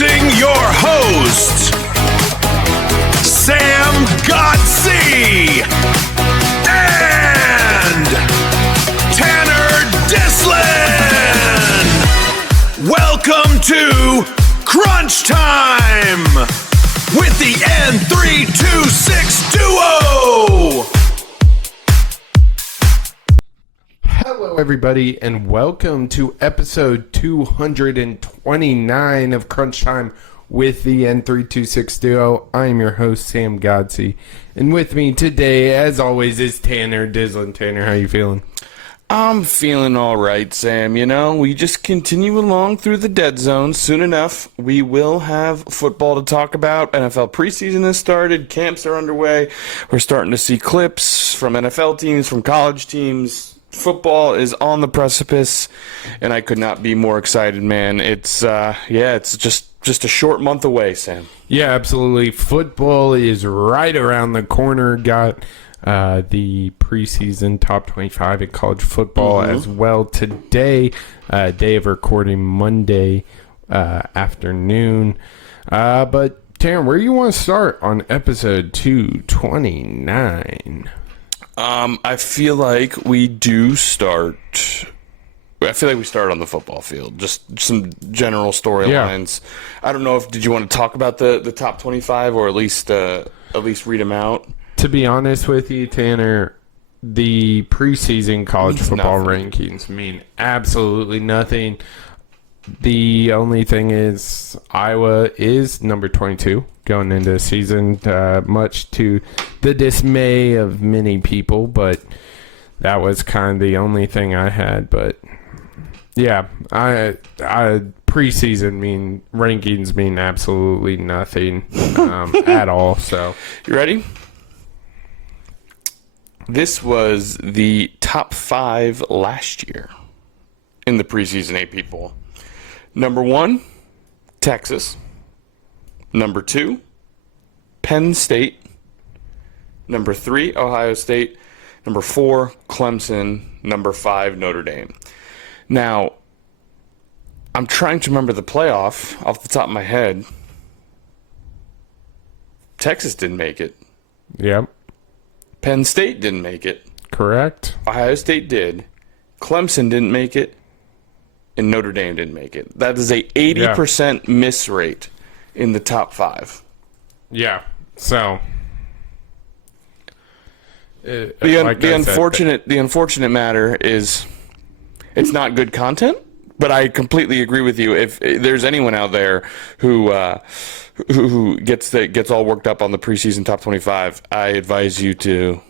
Introducing your hosts, Sam Godsey and Tanner Dislin. Welcome to Crunch Time with the N326 Duo. Hello, everybody, and welcome to episode 229 of Crunch Time with the N326 Duo. I am your host, Sam Godsey, and with me today, as always, is Tanner Dislin. Tanner, how you feeling? I'm feeling all right, Sam. You know, we just continue along through the dead zone. Soon enough, we will have football to talk about. NFL preseason has started. Camps are underway. We're starting to see clips from NFL teams, from college teams. Football is on the precipice, and I could not be more excited, man. It's just a short month away, Sam. Yeah, absolutely. Football is right around the corner. Got the preseason top 25 in college football as well today. Day of recording Monday afternoon. But, Tanner, where do you want to start on episode 229? I feel like we do start. I feel like we start on the football field. Just some general storylines. Yeah. I don't know if did you want to talk about the top 25 or at least read them out. To be honest with you, Tanner, the preseason college football rankings mean absolutely nothing. The only thing is Iowa is number 22 going into the season, much to the dismay of many people, but that was kind of the only thing I had. But yeah, I preseason rankings mean absolutely nothing at all. So you ready? This was the top 5 last year in the preseason AP poll. Number 1, Texas. Number 2, Penn State. Number 3, Ohio State. Number 4, Clemson. Number 5, Notre Dame. Now, I'm trying to remember the playoff off the top of my head. Texas didn't make it. Yep. Penn State didn't make it. Correct. Ohio State did. Clemson didn't make it. And Notre Dame didn't make it. That is a 80% miss rate in the top 5. Yeah. So the unfortunate matter is it's not good content. But I completely agree with you. If there's anyone out there who gets all worked up on the preseason top 25, I advise you to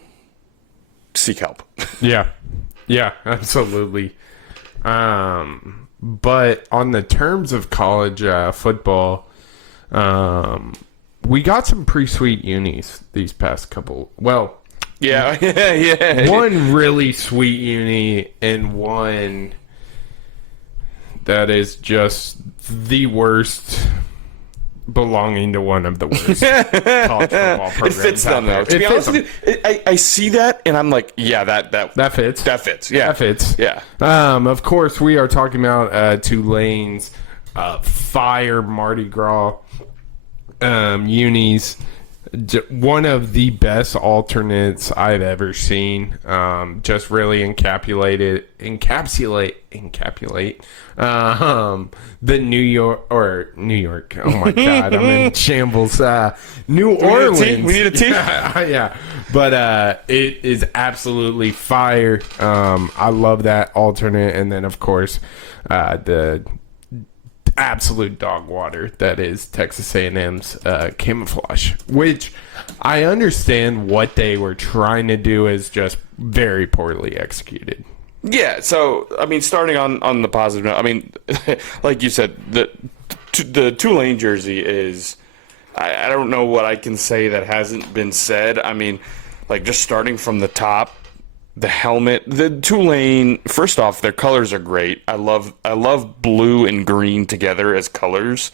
seek help. Yeah, absolutely. But on the terms of college football, we got some pretty sweet unis these past couple. Well, yeah. One really sweet uni and one that is just the worst, belonging to one of the worst college football programs. It fits them, though. To be honest with you, I see that, and I'm like, yeah, that fits. That fits. Yeah, that fits. Yeah. Of course, we are talking about Tulane's Fire Mardi Gras unis. One of the best alternates I've ever seen. Just really encapsulate the New York. Oh my God, I'm in shambles. New Orleans. We need a team. Yeah. But it is absolutely fire. I love that alternate, and then of course the absolute dog water that is Texas A&M's camouflage, which I understand what they were trying to do is just very poorly executed. Yeah, so I mean, starting on the positive note, I mean, like you said, the Tulane jersey is, I don't know what I can say that hasn't been said. I mean, like just starting from the top, the helmet, the Tulane. First off, their colors are great. I love blue and green together as colors.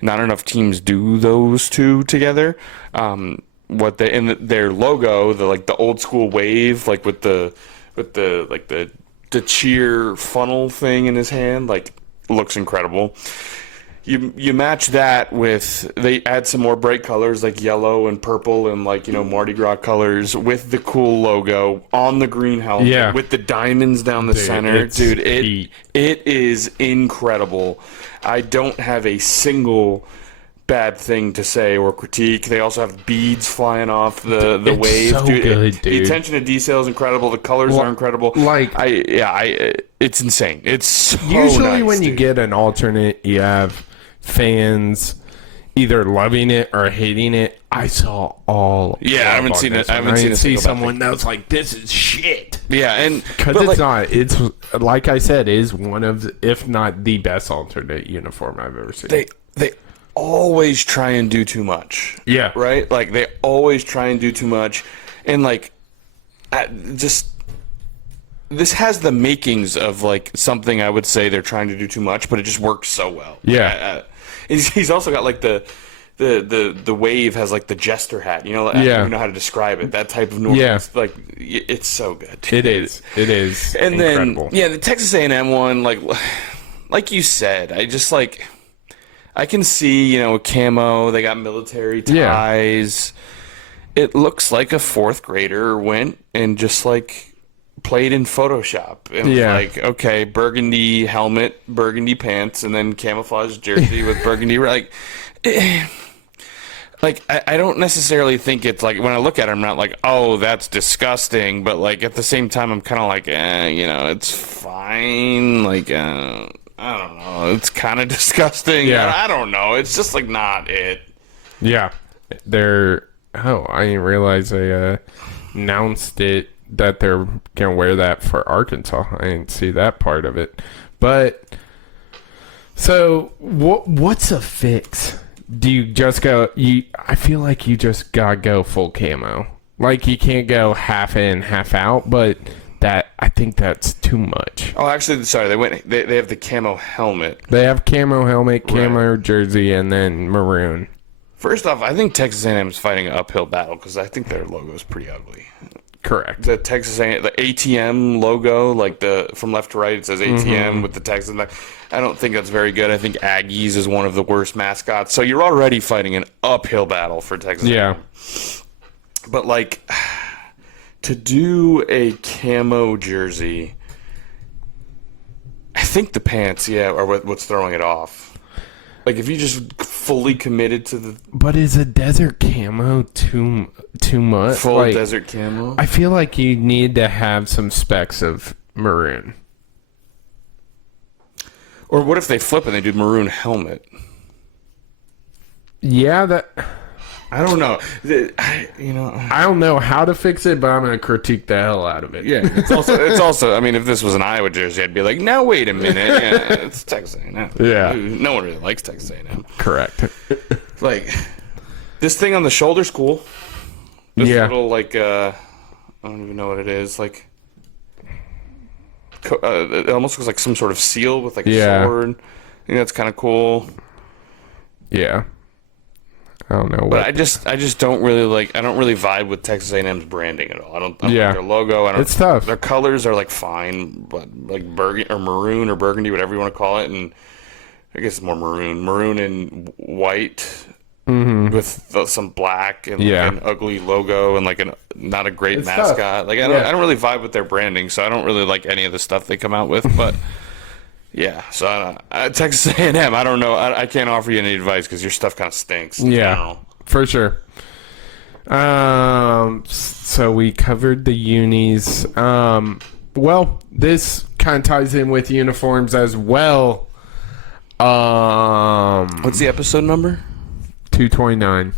Not enough teams do those two together. Their logo, the old school wave, like with the cheer funnel thing in his hand, like looks incredible. you match that with, they add some more bright colors like yellow and purple and like, Mardi Gras colors with the cool logo on the green helmet with the diamonds down the center. Dude, it is incredible. I don't have a single bad thing to say or critique. They also have beads flying off the wave. So good, dude. The attention to detail is incredible. The colors are incredible. Like, it's insane. It's so usually nice, when you dude. get an alternate, you have fans either loving it or hating it. I saw all. Yeah, I haven't seen it. I haven't seen see someone that was like, "This is shit." Yeah, and because it's not. It's like I said, is one of, if not the best alternate uniform I've ever seen. They always try and do too much. Yeah. Right? Like, they always try and do too much. And, like, this has the makings of, like, something I would say they're trying to do too much, but it just works so well. Yeah. He's also got, like, the wave has, like, the jester hat. I don't even know how to describe it. That type of noise. Yeah. Like, it's so good. It is. It is. And incredible. then, the Texas A&M one, like you said, I can see, camo. They got military ties. Yeah. It looks like a fourth grader went and just played in Photoshop and was okay, burgundy helmet, burgundy pants, and then camouflage jersey with burgundy. I don't necessarily think it's when I look at it, I'm not like, oh, that's disgusting. But at the same time, I'm kind of like, it's fine. I don't know. It's kind of disgusting. Yeah. I don't know. It's just not it. Yeah. I didn't realize they announced it that they're going to wear that for Arkansas. I didn't see that part of it. But, so, what's a fix? Do you just go, I feel like you just got to go full camo. You can't go half in, half out, but I think that's too much. Oh, actually, sorry. They have the camo helmet. They have camo helmet, camo jersey, and then maroon. First off, I think Texas A&M is fighting an uphill battle because I think their logo is pretty ugly. Correct. The Texas A&M, the ATM logo, from left to right, it says ATM with the Texas. I don't think that's very good. I think Aggies is one of the worst mascots. So you're already fighting an uphill battle for Texas A&M. Yeah. But to do a camo jersey, I think the pants, are what's throwing it off. If you just fully committed to the... But is a desert camo too much? Full desert camo? I feel like you need to have some specks of maroon. Or what if they flip and they do maroon helmet? Yeah, I don't know. I don't know how to fix it, but I'm going to critique the hell out of it. Yeah, it's also. I mean, if this was an Iowa jersey, I'd be like, now wait a minute, it's Texas A&M. Yeah, no one really likes Texas A&M. Correct. This thing on the shoulder's cool. This little I don't even know what it is. It almost looks like some sort of seal with a sword. I think that's kind of cool. Yeah. I don't know. But I just don't really I don't really vibe with Texas A&M's branding at all. I don't like their logo. It's tough. Their colors are fine, but burgundy or maroon or burgundy, whatever you want to call it, and I guess it's more maroon and white with some black and an ugly logo and not a great mascot. Tough. I don't really vibe with their branding, so I don't really like any of the stuff they come out with, but. Yeah, so Texas A&M, I don't know. I can't offer you any advice because your stuff kind of stinks. Yeah, for sure. So we covered the unis. Well, this kind of ties in with uniforms as well. What's the episode number? 229.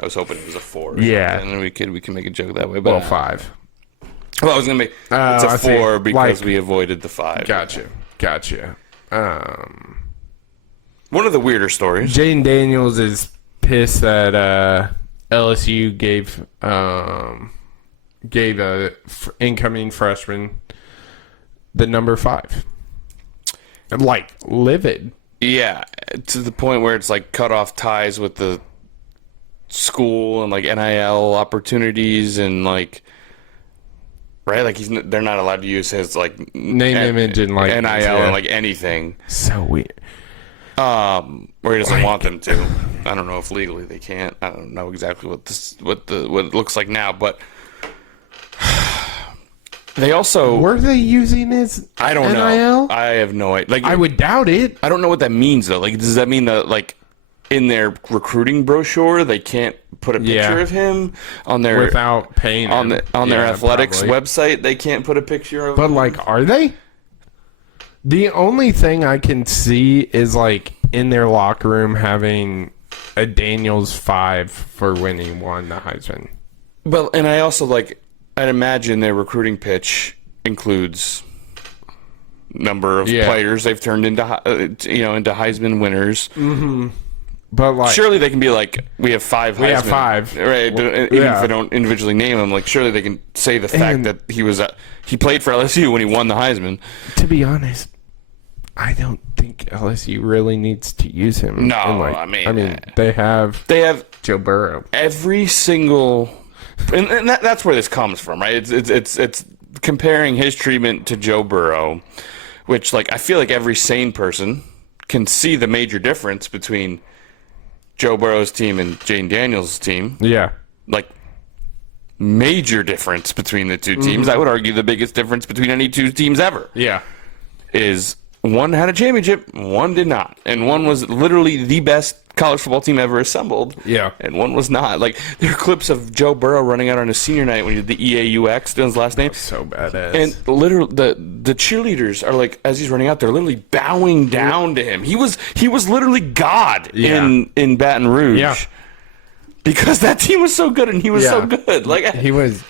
I was hoping it was a 4. Yeah, and then we can make a joke that way. But 5. Well, I was gonna make it's a 4 because we avoided the 5. Gotcha. One of the weirder stories. Jayden Daniels is pissed that LSU gave a incoming freshman the number 5. I'm livid. Yeah, to the point where it's cut off ties with the school and NIL opportunities and right, they're not allowed to use his name, image, and NIL and anything. So weird. Or he doesn't want them to. I don't know if legally they can't. I don't know exactly what it looks like now, but they also were they using his I don't NIL? know. I have no idea. Like, I would doubt it. I don't know what that means though. Like, does that mean that like in their recruiting brochure they can't put a picture of him on their without paying on him. their athletics probably. website? They can't put a picture of But him. like, are they? The only thing I can see is like in their locker room having a Daniels 5 for when he won the Heisman. But and I also like I'd imagine their recruiting pitch includes number of players they've turned into into Heisman winners. Mm-hmm. But like, surely they can be like, we have 5 Heisman. We have 5, right? But even if they don't individually name them, like surely they can say the fact that he played for LSU when he won the Heisman. To be honest, I don't think LSU really needs to use him. No, I mean they have Joe Burrow. Every single, and that's where this comes from, right? It's comparing his treatment to Joe Burrow, which like I feel like every sane person can see the major difference between Joe Burrow's team and Jayden Daniels' team. Yeah. Like, major difference between the two teams. I would argue the biggest difference between any two teams ever. Yeah. Is one had a championship, one did not. And one was literally the best college football team ever assembled. Yeah. And one was not. Like, there are clips of Joe Burrow running out on his senior night when he did the EAUX, doing his last name. So badass. And literally, the cheerleaders are like, as he's running out, they're literally bowing down to him. He was literally God in Baton Rouge. Yeah. Because that team was so good and he was so good. Like he was.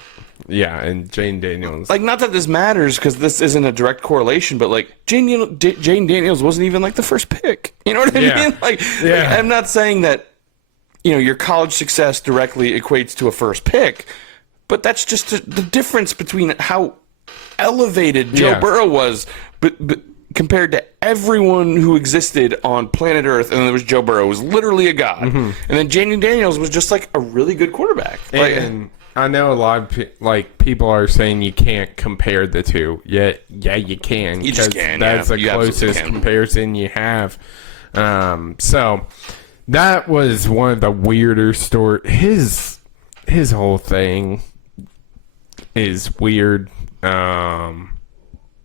Yeah, and Jayden Daniels. Like, not that this matters because this isn't a direct correlation, but like Jayden Daniels wasn't even like the first pick. You know what I mean? Like, I'm not saying that your college success directly equates to a first pick, but that's just the difference between how elevated Joe Burrow was, but compared to everyone who existed on planet Earth, and then there was Joe Burrow, who was literally a god, and then Jayden Daniels was just like a really good quarterback. And I know a lot of people are saying you can't compare the two. Yeah, you can. You just can. That's the you closest comparison you have. So that was one of the weirder stories. His whole thing is weird.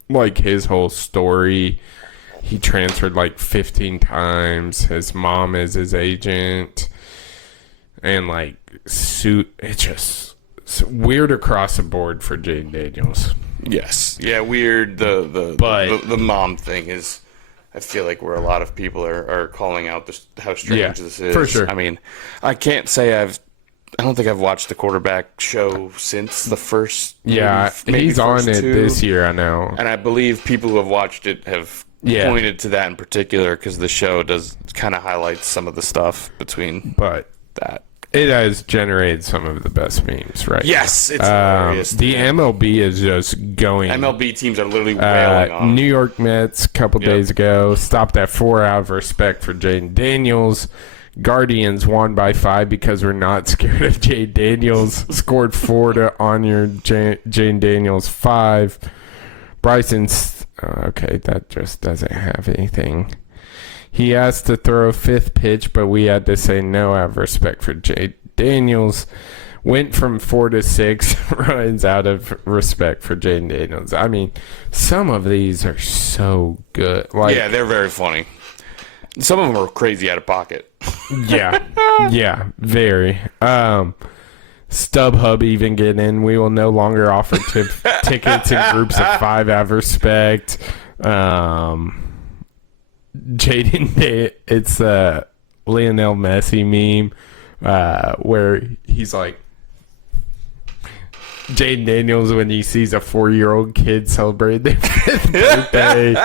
Like his whole story. He transferred like 15 times. His mom is his agent. And like it's just weird across the board for Jayden Daniels. Yes. Yeah, weird. The mom thing is, I feel like where a lot of people are calling out how strange this is. For sure. I mean, I can't say I don't think I've watched the quarterback show since the first. Maybe he's on it two. this year, I know. And I believe people who have watched it have pointed to that in particular because the show does kind of highlight some of the stuff between that. It has generated some of the best memes, right? Yes, it's hilarious. The MLB is just going. MLB teams are literally wailing on. New York Mets a couple days ago stopped at 4 out of respect for Jayden Daniels. Guardians won by 5 because we're not scared of Jayden Daniels. Scored 4 to honor Jayden Daniels 5. Bryson's okay. That just doesn't have anything. He asked to throw a 5th pitch, but we had to say no out of respect for Jayden Daniels. Went from 4 to 6 runs out of respect for Jayden Daniels. I mean, some of these are so good. Yeah, they're very funny. Some of them are crazy out of pocket. Yeah, very. StubHub even getting in. We will no longer offer tickets in groups of 5 out of respect. Jayden, it's a Lionel Messi meme where he's like Jayden Daniels when he sees a 4-year-old kid celebrate their 5th birthday.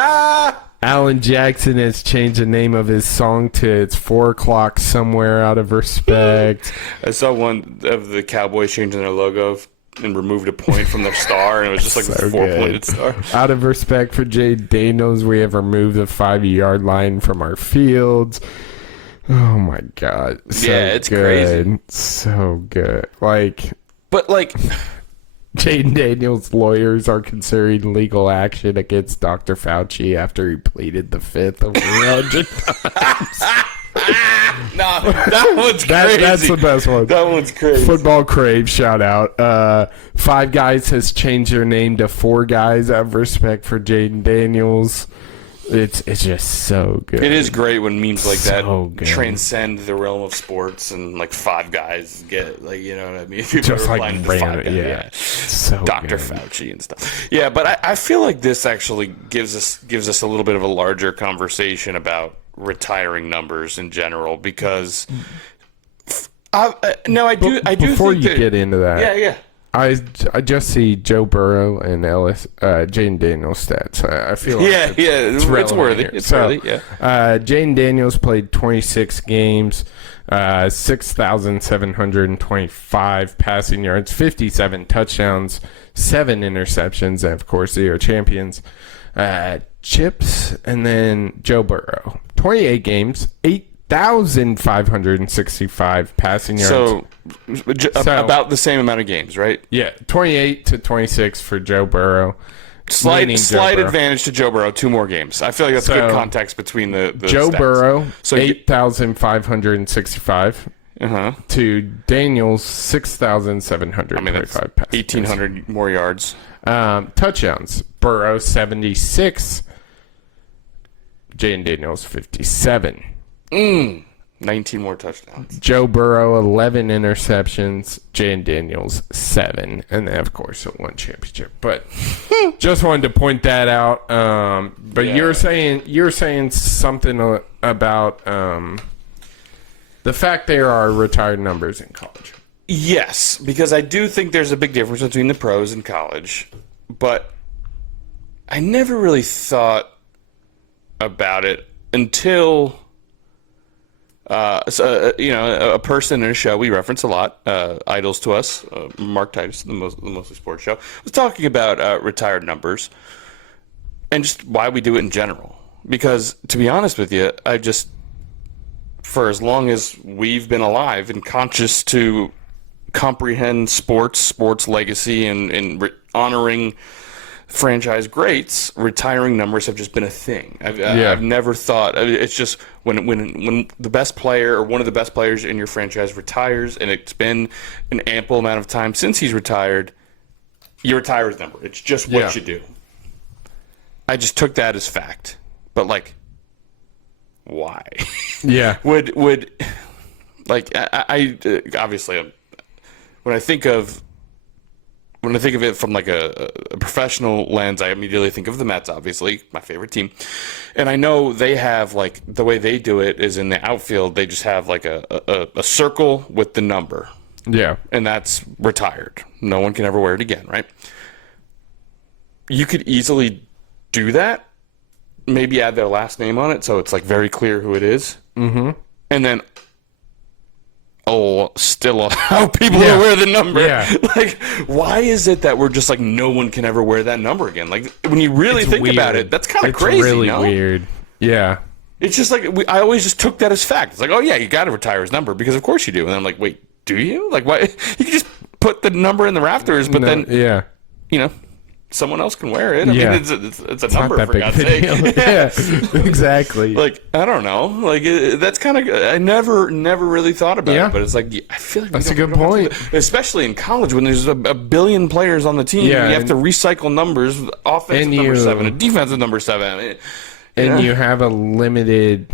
Alan Jackson has changed the name of his song to "It's 4 o'clock somewhere" out of respect. I saw one of the Cowboys changing their logo and removed a point from their star, and it was just like a 4-pointed star. Out of respect for Jayden Daniels, we have removed the 5-yard line from our fields. Oh my god. So it's good. crazy. So good. Jayden Daniels' lawyers are considering legal action against Dr. Fauci after he pleaded the fifth over 100 times. No, that one's crazy. That's the best one. That one's crazy. Football Crave, shout out. Five Guys has changed their name to Four Guys out of respect for Jayden Daniels. It's just so good. It is great when memes like that good. transcend the realm of sports and like Five Guys get like, you know what I mean? People Just are like replying to random, Five Guys, yeah. So Dr. good. Fauci and stuff. Yeah, but I feel like this actually gives us a little bit of a larger conversation about retiring numbers in general because I do Before think you that, get into that, yeah. I just see Joe Burrow and Jayden Daniels stats. I feel like it's worthy. here. It's worthy. Yeah. Jayden Daniels played 26 games, 6,725 passing yards, 57 touchdowns, 7 interceptions, and of course 0 champions. Chips, and then Joe Burrow, 28 games, 8,565 passing yards. So about the same amount of games, right? Yeah, 28 to 26 for Joe Burrow. Slight advantage to Joe Burrow, 2 more games. I feel like that's good context between the Joe stats. Burrow, 8,565 to Daniels, 6,725 passes. 1,800 more yards. Touchdowns, Burrow, 76. Jayden Daniels, 57. 19 more touchdowns. Joe Burrow, 11 interceptions. Jayden Daniels, 7. And then, of course, 1 championship. But just wanted to point that out. But you're saying something about the fact there are retired numbers in college. Yes, because I do think there's a big difference between the pros and college. But I never really thought about it until... a person in a show we reference a lot, idols to us, Mark Titus, the Mostly Sports Show, was talking about retired numbers and just why we do it in general. Because, to be honest with you, for as long as we've been alive and conscious to comprehend sports legacy, and honoring franchise greats, retiring numbers have just been a thing. I've never thought. It's just when the best player or one of the best players in your franchise retires, and it's been an ample amount of time since he's retired, you retire his number. It's just what you do. I just took that as fact. But like, why? Yeah. would like I obviously when I think of it from like a professional lens, I immediately think of the Mets, obviously, my favorite team. And I know they have, like, the way they do it is in the outfield, they just have like a circle with the number. Yeah. And that's retired. No one can ever wear it again, right? You could easily do that, maybe add their last name on it so it's like very clear who it is. Mm-hmm. And then still allow people to wear the number. Yeah. Like, why is it that we're just like, no one can ever wear that number again? Like, when you really think about it, that's kind of crazy. It's really no? weird. Yeah. It's just like, I always just took that as fact. It's like, oh yeah, you got to retire his number because of course you do. And I'm like, wait, do you? Like, why? You can just put the number in the rafters, but then, someone else can wear it. I mean, it's a number, for God's sake. Yeah, exactly. Like, I don't know. Like, that's kind of... I never really thought about it, but it's like, I feel like... That's a good point. Especially in college when there's a billion players on the team. Yeah, you have to recycle numbers. Offensive number 7, a defensive number 7. You have a limited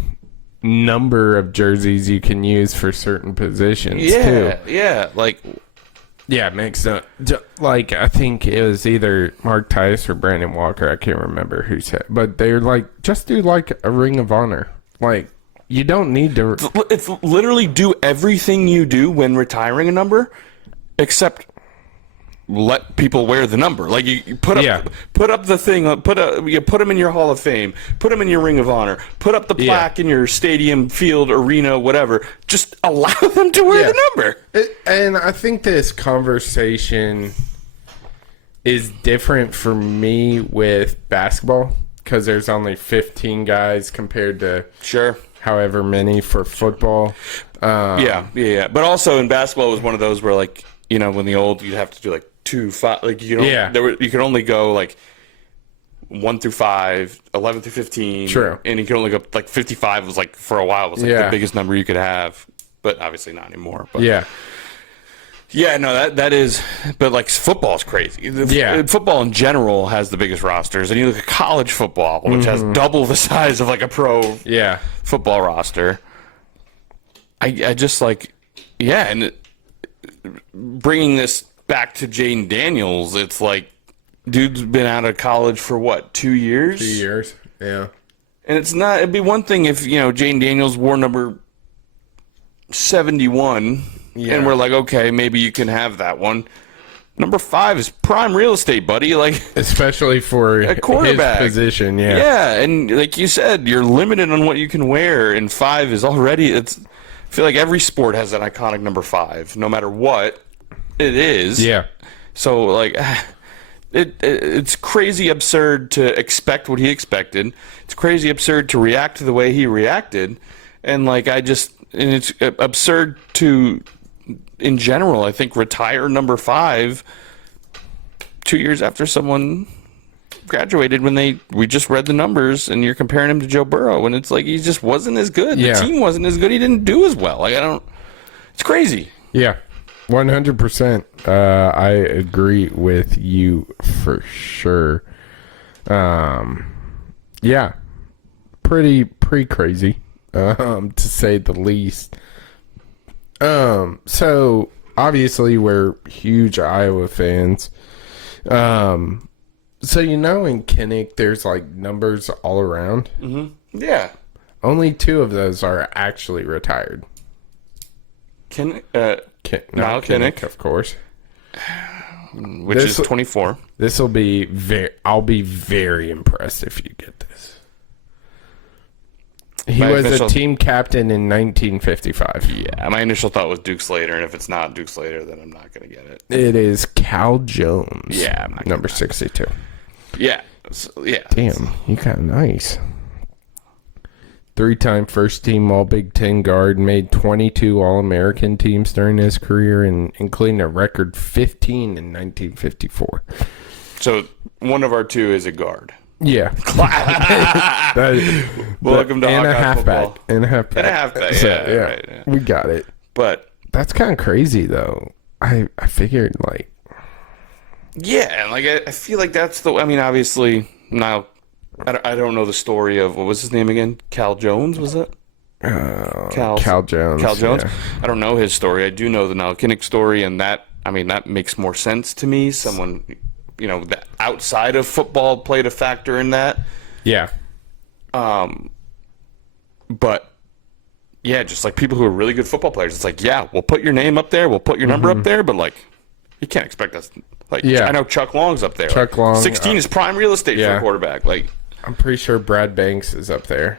number of jerseys you can use for certain positions, too. Yeah, like... Yeah, it makes sense. Like, I think it was either Mark Titus or Brandon Walker. I can't remember who said. But they're like, just do like a Ring of Honor. Like, you don't need to. It's literally do everything you do when retiring a number, except let people wear the number. Like, you put up the thing, you put them in your Hall of Fame, put them in your Ring of Honor, put up the plaque in your stadium, field, arena, whatever. Just allow them to wear the number. And I think this conversation is different for me with basketball because there's only 15 guys compared to however many for football. But also in basketball it was one of those where, like, you know, when you'd have to do like to 5. Like you know, you could only go like 1 through 5, 11 through 15. True. And you could only go like 55 was like for a while was like the biggest number you could have, but obviously not anymore. But yeah, no, that is, but like football is crazy. Football in general has the biggest rosters, and you look at college football, which has double the size of like a pro football roster. I just like, and bringing this back to Jayden Daniels, it's like, dude's been out of college for what, 2 years? 2 years, yeah. And it'd be one thing if, you know, Jayden Daniels wore number 71. Yeah. And we're like, okay, maybe you can have that one. Number 5 is prime real estate, buddy. Like, especially for a quarterback his position, Yeah, and like you said, you're limited on what you can wear, and 5 is already. I feel like every sport has an iconic number 5, no matter what it is. Yeah. So like, it's crazy absurd to expect what he expected. It's crazy absurd to react to the way he reacted, and like and it's absurd to. In general, I think retire number 5 2 years after someone graduated when we just read the numbers and you're comparing him to Joe Burrow and it's like he just wasn't as good. The team wasn't as good. He didn't do as well. Like it's crazy. Yeah. 100%. I agree with you for sure. Yeah. Pretty crazy, to say the least. So obviously we're huge Iowa fans. So you know in Kinnick there's like numbers all around. Mm-hmm. Yeah. Only 2 of those are actually retired. Kinnick, Kinnick, of course. Which is 24. This will be I'll be very impressed if you get this. He was a team captain in 1955. Yeah, my initial thought was Duke Slater, and if it's not Duke Slater, then I'm not going to get it. It is Cal Jones. Yeah, number 62. Yeah, Damn, you got nice. 3-time first-team All-Big Ten guard, made 22 All-American teams during his career, and including a record 15 in 1954. So one of our 2 is a guard. Yeah. Welcome to Hawkeye football. And a halfback. So, right, yeah. We got it. But that's kind of crazy, though. I figured, like... Yeah, and like I feel like that's the... I mean, obviously, now... I don't know the story of... What was his name again? Cal Jones, was it? Cal Jones. Cal Jones. Yeah. I don't know his story. I do know the Nile Kinnick story, and that... I mean, that makes more sense to me. Someone... You know, the outside of football played a factor in that. Yeah. But yeah, just like people who are really good football players, it's like, yeah, we'll put your name up there, we'll put your number up there, but like, you can't expect us. Like, I know Chuck Long's up there. Chuck Long, 16 is prime real estate for a quarterback. Like, I'm pretty sure Brad Banks is up there.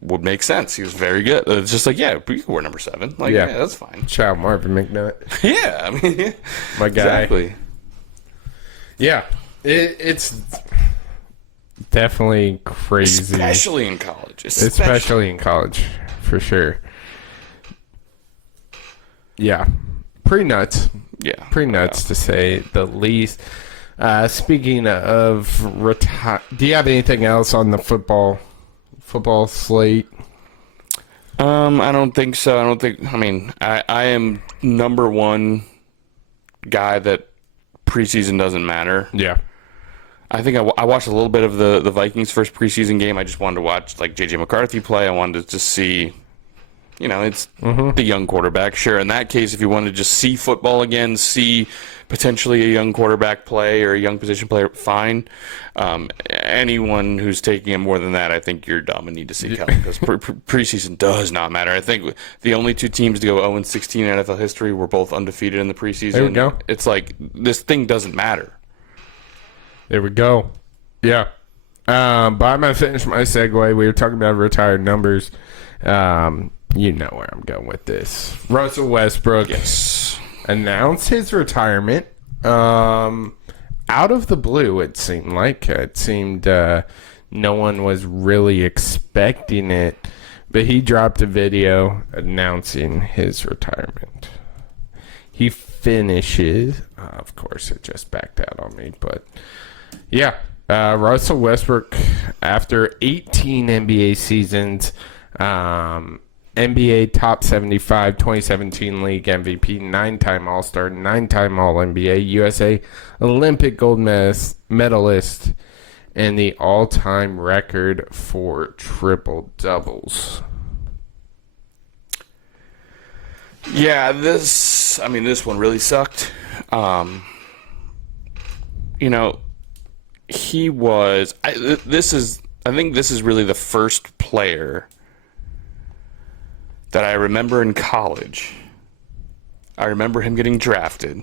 Would make sense. He was very good. It's just like, yeah, you can wear number 7. Like, yeah that's fine. Shout out Marvin McNutt. Yeah, I mean, my guy. Exactly. Yeah, it's definitely crazy. Especially in college. Especially in college, for sure. Yeah, pretty nuts. Yeah. Pretty nuts to say the least. Speaking of do you have anything else on the football slate? I don't think so. I mean, I am number 1 guy that preseason doesn't matter. Yeah. I think I watched a little bit of the Vikings' first preseason game. I just wanted to watch like J.J. McCarthy play. I wanted to just see, you know, it's the young quarterback. Sure, in that case, if you want to just see football again, see potentially a young quarterback play or a young position player, fine. Anyone who's taking it more than that, I think you're dumb and need to seek help because preseason does not matter. I think the only 2 teams to go 0-16 in NFL history were both undefeated in the preseason. There we go. It's like this thing doesn't matter. There we go. Yeah. But I'm going to finish my segue. We were talking about retired numbers. You know where I'm going with this. Russell Westbrook announced his retirement. Out of the blue, it seemed like. It seemed no one was really expecting it. But he dropped a video announcing his retirement. He finishes. Of course, it just backed out on me, but yeah. Russell Westbrook, after 18 NBA seasons, NBA Top 75, 2017 League MVP, 9-time All-Star, 9-time All-NBA, USA Olympic gold medalist, and the all-time record for triple-doubles. Yeah, this one really sucked. He was. I think this is really the first player that I remember in college. I remember him getting drafted.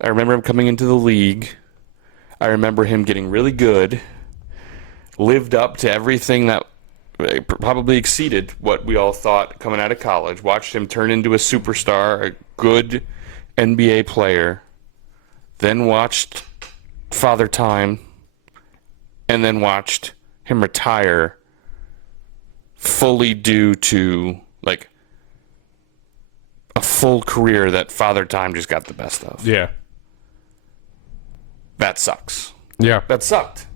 I remember him coming into the league. I remember him getting really good. Lived up to everything that probably exceeded what we all thought coming out of college. Watched him turn into a superstar, a good NBA player. Then watched Father Time, and then watched him retire fully due to like a full career that Father Time just got the best of. Yeah. That sucks. Yeah. That sucked.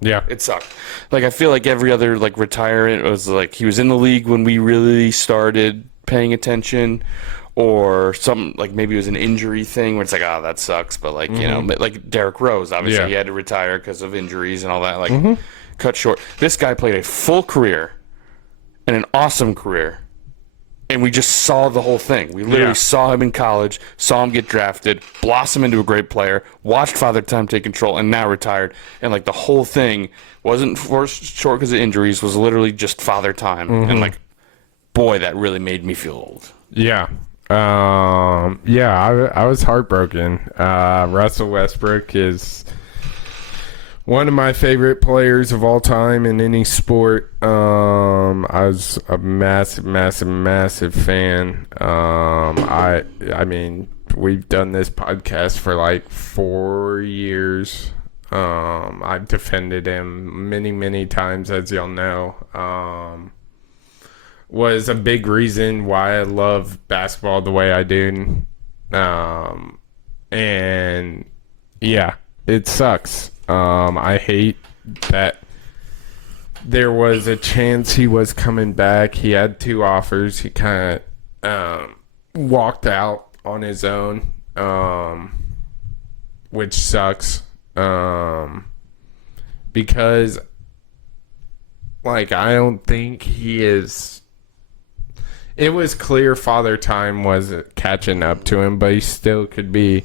Yeah. It sucked. Like, I feel like every other like retirement was like he was in the league when we really started paying attention, or some like maybe it was an injury thing where it's like, oh, that sucks. But like, you know, like Derrick Rose, obviously he had to retire because of injuries and all that, like cut short. This guy played a full career and an awesome career. And we just saw the whole thing. We literally saw him in college, saw him get drafted, blossom into a great player, watched Father Time take control, and now retired. And, like, the whole thing wasn't forced short because of injuries, was literally just Father Time. And, like, boy, that really made me feel old. Yeah. I was heartbroken. Russell Westbrook is one of my favorite players of all time in any sport. I was a massive fan. I mean, we've done this podcast for like 4 years. I've defended him many times, as y'all know. Was a big reason why I love basketball the way I do. And yeah, it sucks. I hate that there was a chance he was coming back. He had 2 offers. He kind of walked out on his own, which sucks. Because, like, I don't think he is... It was clear Father Time wasn't catching up to him, but he still could be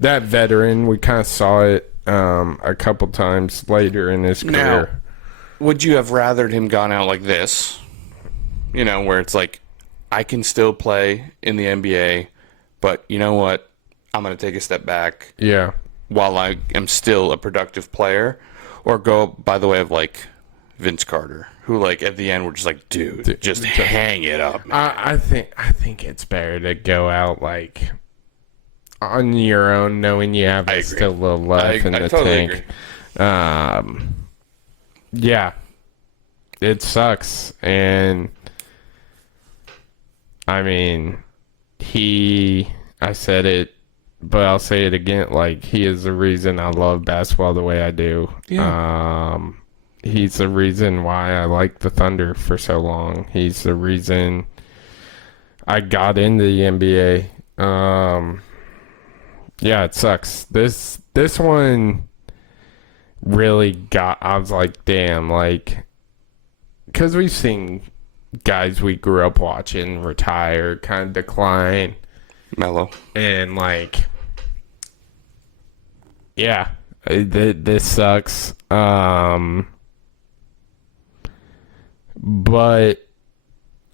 that veteran. We kind of saw it a couple times later in his career. Now, would you have rathered him gone out like this? You know, where it's like, I can still play in the NBA, but you know what? I'm going to take a step back. Yeah. While I am still a productive player. Or go by the way of, like, Vince Carter, who, like, at the end were just like, dude, just hang it up, man. I think it's better to go out, like, on your own, knowing you have still a little left in the totally tank. Agree. Yeah, it sucks, and I mean, I said it, but I'll say it again. Like, he is the reason I love basketball the way I do. Yeah. He's the reason why I liked the Thunder for so long. He's the reason I got into the NBA. Yeah, it sucks. This one really got... I was like, damn, like... Because we've seen guys we grew up watching retire, kind of decline. Mellow. And, like... Yeah, this sucks. But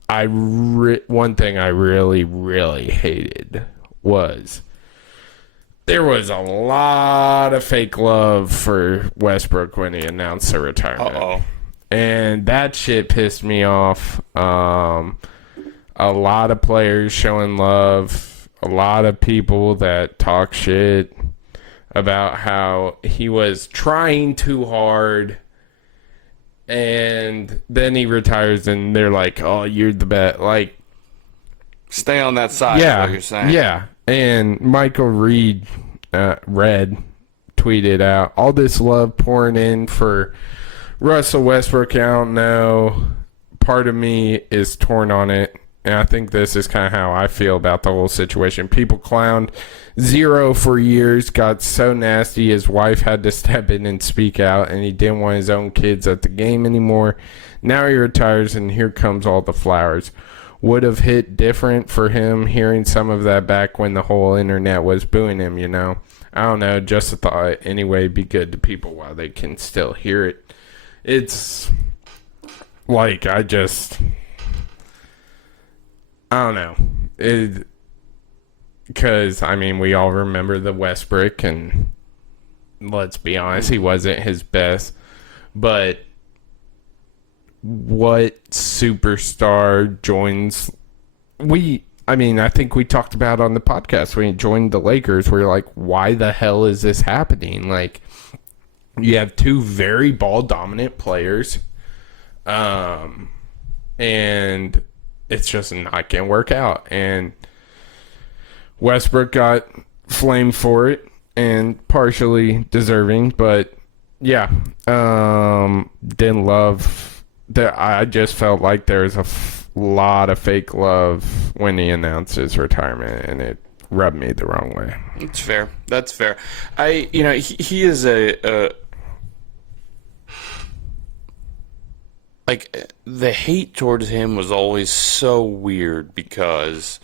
one thing I really hated was... There was a lot of fake love for Westbrook when he announced the retirement. Uh-oh. And that shit pissed me off. A lot of players showing love. A lot of people that talk shit about how he was trying too hard. And then he retires and they're like, oh, you're the best. Like, stay on that side is what you're saying. Yeah. And Michael Reed, tweeted out, all this love pouring in for Russell Westbrook. I don't know. Part of me is torn on it. And I think this is kind of how I feel about the whole situation. People clowned Zero for years, got so nasty his wife had to step in and speak out, and he didn't want his own kids at the game anymore. Now he retires, and here comes all the flowers. Would have hit different for him hearing some of that back when the whole internet was booing him, you know. I don't know, just a thought. Anyway, be good to people while they can still hear it. It's like, I don't know. Because, I mean, we all remember the Westbrook, and let's be honest, he wasn't his best. But what superstar joins... I think we talked about on the podcast when he joined the Lakers, we're like, why the hell is this happening? Like, you have two very ball-dominant players, and it's just not going to work out. And Westbrook got flamed for it, and partially deserving, but yeah, didn't love that. I just felt like there's a lot of fake love when he announced his retirement, and it rubbed me the wrong way. That's fair. That's fair. He is like, the hate towards him was always so weird because,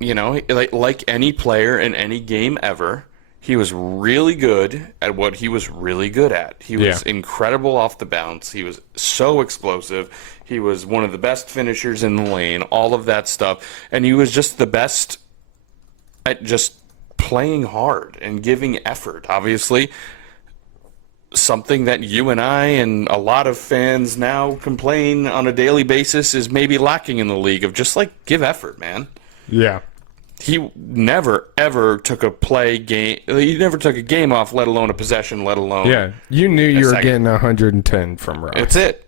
like any player in any game ever, he was really good at what he was really good at. He was incredible off the bounce. He was so explosive. He was one of the best finishers in the lane, all of that stuff. And he was just the best at just playing hard and giving effort. Obviously, something that you and I and a lot of fans now complain on a daily basis is maybe lacking in the league, of just, like, give effort, man. Yeah. He never, ever took a game. He never took a game off, let alone a possession, let alone... Yeah, you knew you were getting 110 from Ross. That's it.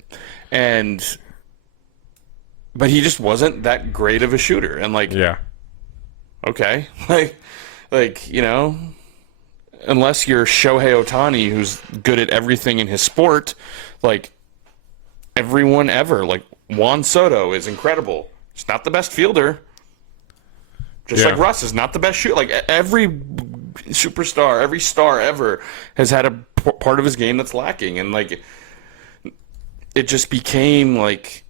But he just wasn't that great of a shooter. And, like... Yeah. Okay. Like, you know... Unless you're Shohei Ohtani, who's good at everything in his sport, like, everyone ever. Like, Juan Soto is incredible. He's not the best fielder. Just like Russ is not the best shooter. Like, every superstar, every star ever has had a part of his game that's lacking. And, like, it just became, like,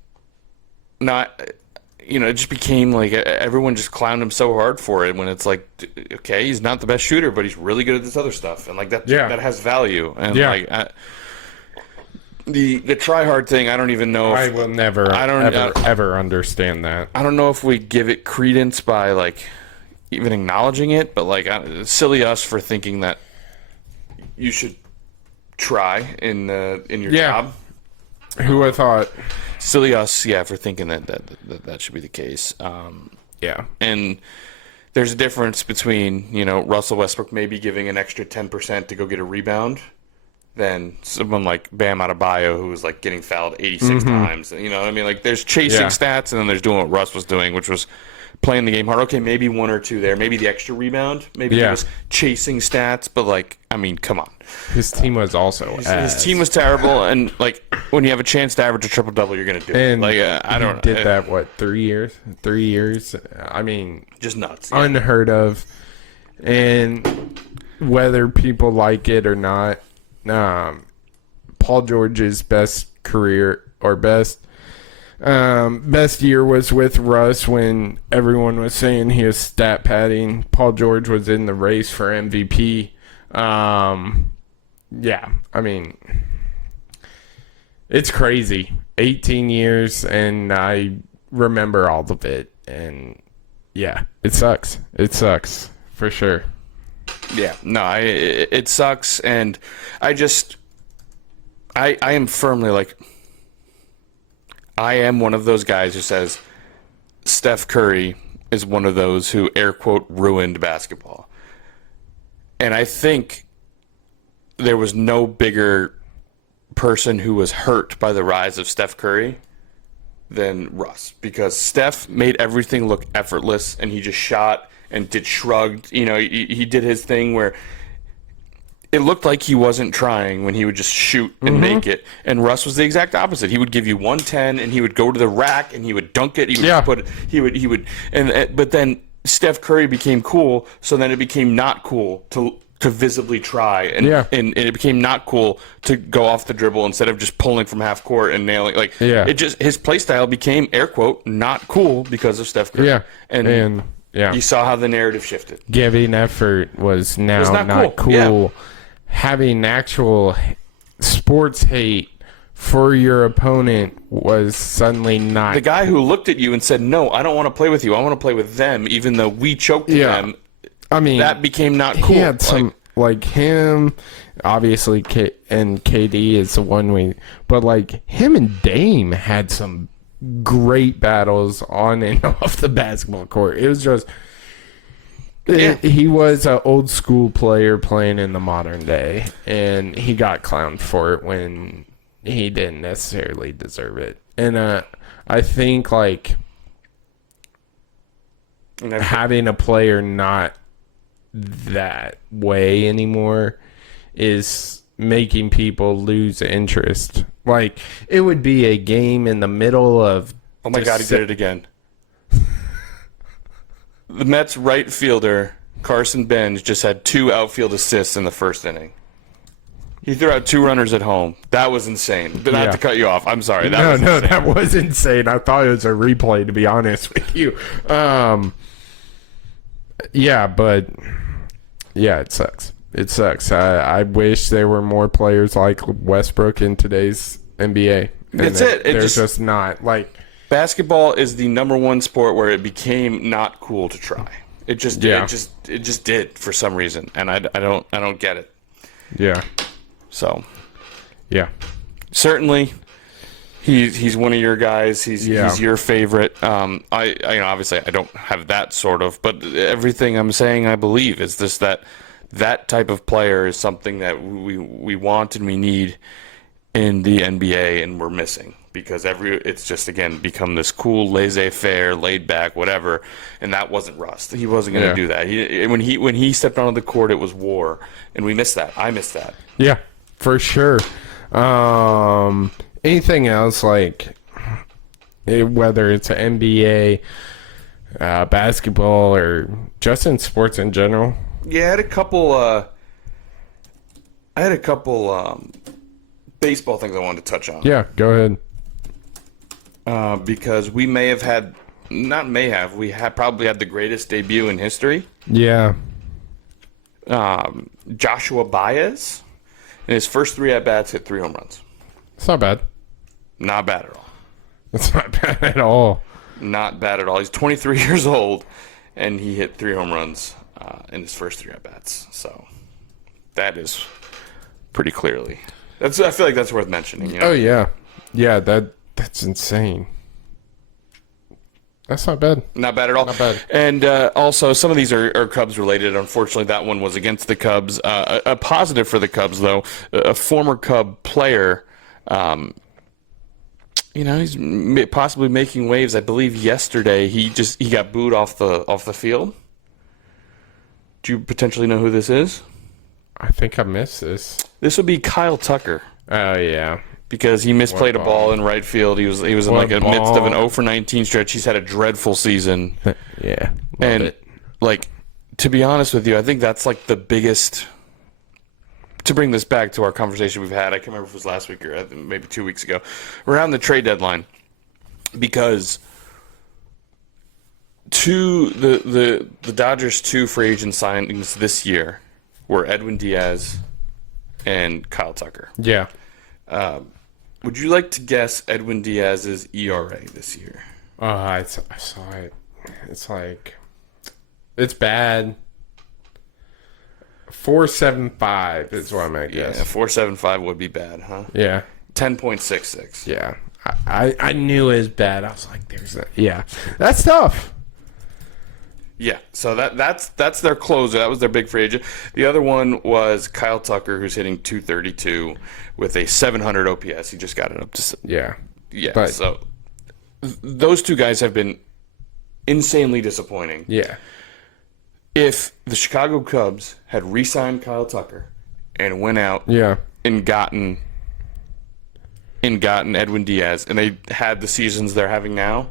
not... You know, it just became like everyone just clowned him so hard for it, when it's like, okay, he's not the best shooter, but he's really good at this other stuff, and like that has value. And like the try hard thing, I don't even know. I will never, ever understand that. I don't know if we give it credence by like even acknowledging it, but like it's silly us for thinking that you should try in your job. Who I thought. Silly us, for thinking that should be the case. And there's a difference between, you know, Russell Westbrook maybe giving an extra 10% to go get a rebound than someone like Bam Adebayo, who was like getting fouled 86 times. You know what I mean? Like, there's chasing stats, and then there's doing what Russ was doing, which was playing the game hard. Okay, maybe one or two there. Maybe the extra rebound. Maybe he was chasing stats, but like, I mean, come on. His team was also his team was terrible, and like, when you have a chance to average a triple-double, you're going to do it. Like, I don't know. Did that, what, 3 years? 3 years? I mean... Just nuts. Unheard of. And whether people like it or not, Paul George's best career, or best year was with Russ, when everyone was saying he was stat padding. Paul George was in the race for MVP. I mean, it's crazy. 18 years, and I remember all of it. And it sucks. It sucks for sure. It sucks. And I am firmly like, I am one of those guys who says Steph Curry is one of those who, air quote, ruined basketball. And I think there was no bigger person who was hurt by the rise of Steph Curry than Russ, because Steph made everything look effortless, and he just shot and did shrugged. He did his thing where it looked like he wasn't trying when he would just shoot and make it. And Russ was the exact opposite. He would give you 110, and he would go to the rack and he would dunk it. But then Steph Curry became cool, so then it became not cool to visibly try, and it became not cool to go off the dribble instead of just pulling from half court and nailing. His play style became, air quote, not cool because of Steph Curry. And you saw how the narrative shifted. Giving effort was now not cool. Yeah. Having actual sports hate for your opponent was suddenly not. The guy who looked at you and said, "No, I don't want to play with you. I want to play with them," even though we choked them. I mean, that became not cool. He had some like him, obviously, and KD is the one but like him and Dame had some great battles on and off the basketball court. It was just. He was an old school player playing in the modern day, and he got clowned for it when he didn't necessarily deserve it. And I think like having a player not that way anymore is making people lose interest. Like it would be a game in the middle of. Oh my God, he did it again. The Mets right fielder, Carson Benz, just had 2 outfield assists in the first inning. He threw out 2 runners at home. That was insane. Not to cut you off. I'm sorry. That was insane. I thought it was a replay, to be honest with you. It sucks. It sucks. I wish there were more players like Westbrook in today's NBA. That's it. There's just not. Like, basketball is the number one sport where it became not cool to try. It just did. It just did for some reason, and I don't get it. Yeah. So. Yeah. Certainly, he's one of your guys. He's your favorite. Obviously I don't have that sort of, but everything I'm saying I believe is this that type of player is something that we want and we need in the NBA, and we're missing. Because it's just, again, become this cool, laissez-faire, laid-back, whatever, and that wasn't Russ. He wasn't going to do that. When he stepped onto the court, it was war, and we missed that. I missed that. Yeah, for sure. Anything else, like, whether it's NBA, basketball, or just in sports in general? Yeah, I had a couple baseball things I wanted to touch on. Yeah, go ahead. Because we probably had the greatest debut in history. Yeah. Joshua Baez, in his first 3 at-bats, hit 3 home runs. It's not bad. Not bad at all. It's not bad at all. Not bad at all. He's 23 years old, and he hit 3 home runs in his first 3 at-bats. So that is pretty clearly. I feel like that's worth mentioning. You know? Oh, yeah. Yeah, that's insane. That's not bad. Not bad at all. Not bad. And also, some of these are Cubs related. Unfortunately, that one was against the Cubs. A positive for the Cubs, though, a former Cub player, he's possibly making waves. I believe yesterday he got booed off the field. Do you potentially know who this is? I think I missed this. This would be Kyle Tucker. Oh, yeah. Because he misplayed a ball in right field. He was in like a midst of an 0 for 19 stretch. He's had a dreadful season. Yeah. And it. Like, to be honest with you, I think that's like the biggest. To bring this back to our conversation we've had, I can't remember if it was last week or maybe 2 weeks ago, around the trade deadline, because the Dodgers' 2 free agent signings this year were Edwin Diaz and Kyle Tucker. Yeah. Would you like to guess Edwin Diaz's ERA this year? I saw it. It's like, it's bad. 4.75 is what I'm going to guess. Yeah, 4.75 would be bad, huh? Yeah. 10.66. Yeah. I knew it was bad. I was like, there's that. Yeah. That's tough. Yeah, so that's their closer. That was their big free agent. The other one was Kyle Tucker, who's hitting 232 with a 700 OPS. He just got it up to yeah. Yeah, but so those two guys have been insanely disappointing. Yeah. If the Chicago Cubs had re-signed Kyle Tucker and went out and gotten Edwin Diaz, and they had the seasons they're having now,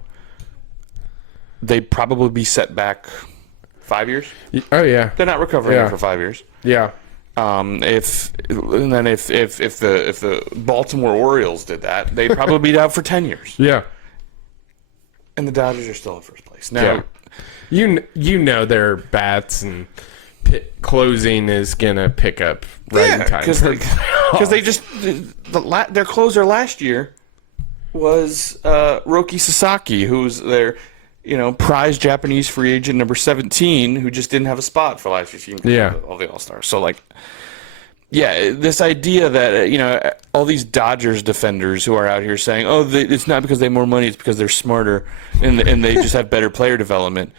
they'd probably be set back 5 years. Oh yeah, they're not recovering for 5 years. Yeah. If the Baltimore Orioles did that, they'd probably be out for 10 years. Yeah. And the Dodgers are still in first place now. You know their bats and closing is gonna pick up right in time because they just their closer last year was Roki Sasaki, who's their prized Japanese free agent number 17, who just didn't have a spot for last year's team. All the All-Stars. So this idea that all these Dodgers defenders who are out here saying, it's not because they have more money, it's because they're smarter and they just have better player development.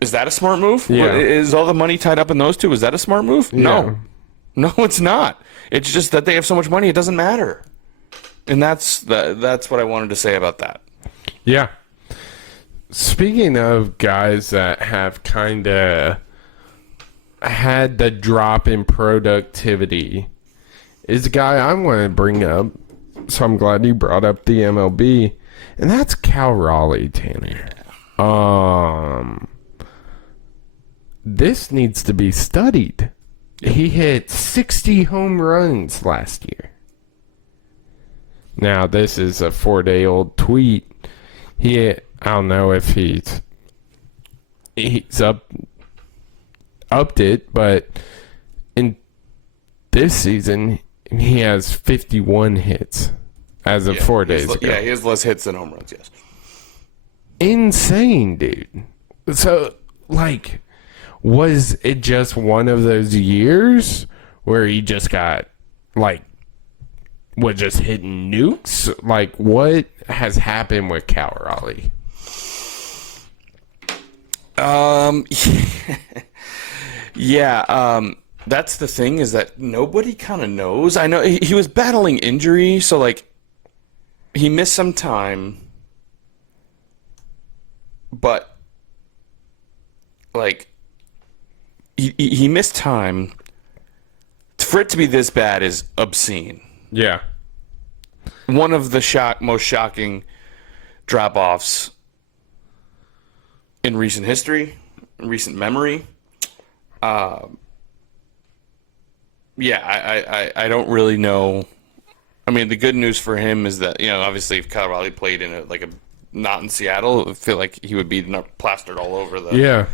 Is that a smart move? Yeah. Is all the money tied up in those two? Is that a smart move? Yeah. No, it's not. It's just that they have so much money, it doesn't matter. And that's what I wanted to say about that. Yeah. Speaking of guys that have kind of had the drop in productivity, is a guy I want to bring up. So I'm glad you brought up the MLB, and that's Cal Raleigh, Tanner. This needs to be studied. He hit 60 home runs last year. Now, this is a 4-day-old tweet. I don't know if he's upped it, but in this season, he has 51 hits as of 4 days ago. Yeah, he has less hits than home runs, yes. Insane, dude. So, was it just one of those years where he just got, was just hitting nukes? What has happened with Cal Raleigh? That's the thing, is that nobody kind of knows. I know he was battling injury, so, he missed some time, but, he missed time. For it to be this bad is obscene. Yeah. One of the most shocking drop-offs in recent history, in recent memory. I don't really know. I mean, the good news for him is that, obviously if Kyle Raleigh played in not in Seattle, I feel like he would be plastered all over the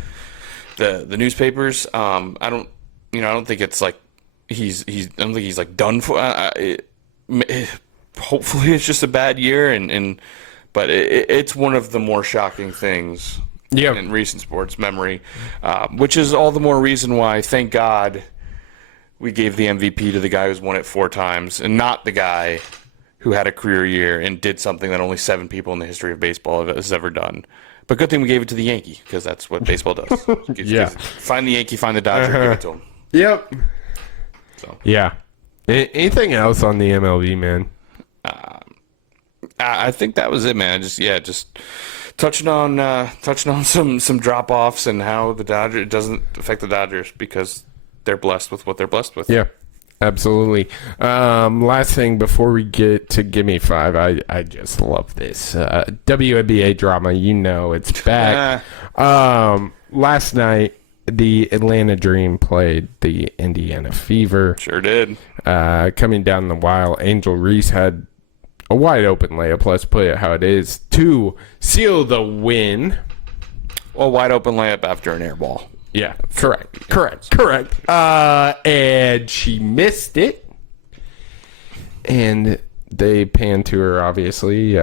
newspapers. I don't think it's I don't think he's done for. Hopefully it's just a bad year, but it's one of the more shocking things in recent sports memory, which is all the more reason why, thank God, we gave the MVP to the guy who's won it 4 times and not the guy who had a career year and did something that only 7 people in the history of baseball has ever done. But good thing we gave it to the Yankee, because that's what baseball does. Find the Yankee, find the Dodger, give it to him. Yep. So. Yeah. Anything else on the MLB, man? I think that was it, man. Just touching on some drop offs and how it doesn't affect the Dodgers because they're blessed with what they're blessed with. Yeah, absolutely. Last thing before we get to Gimme 5, I just love this WNBA drama. It's back. Last night, the Atlanta Dream played the Indiana Fever. Sure did. Coming down the wire, Angel Reese had a wide open layup, let's put it how it is, to seal the win. Well, wide open layup after an air ball. Yeah, correct. And she missed it. And they panned to her, obviously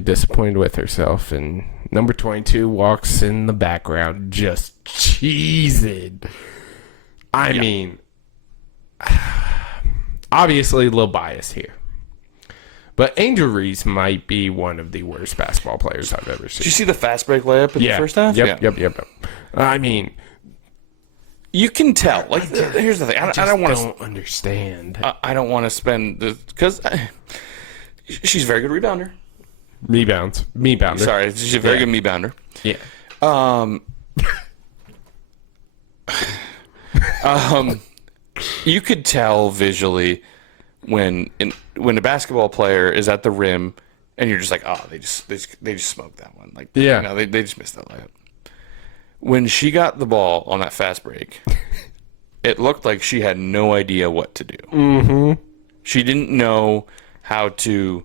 disappointed with herself. And number 22 walks in the background, just cheesing. I mean, obviously a little bias here. But Angel Reese might be one of the worst basketball players I've ever seen. Did you see the fast break layup in the first half? Yep. I mean, you can tell. Here's the thing. I don't understand. I don't want to spend because she's a very good rebounder. Me bounder. Sorry, she's a very good me bounder. Yeah. You could tell visually when a basketball player is at the rim, and you're just like, oh, they just smoked that one. Like, yeah, you know, they just missed that layup. When she got the ball on that fast break, it looked like she had no idea what to do. Mm-hmm. She didn't know how to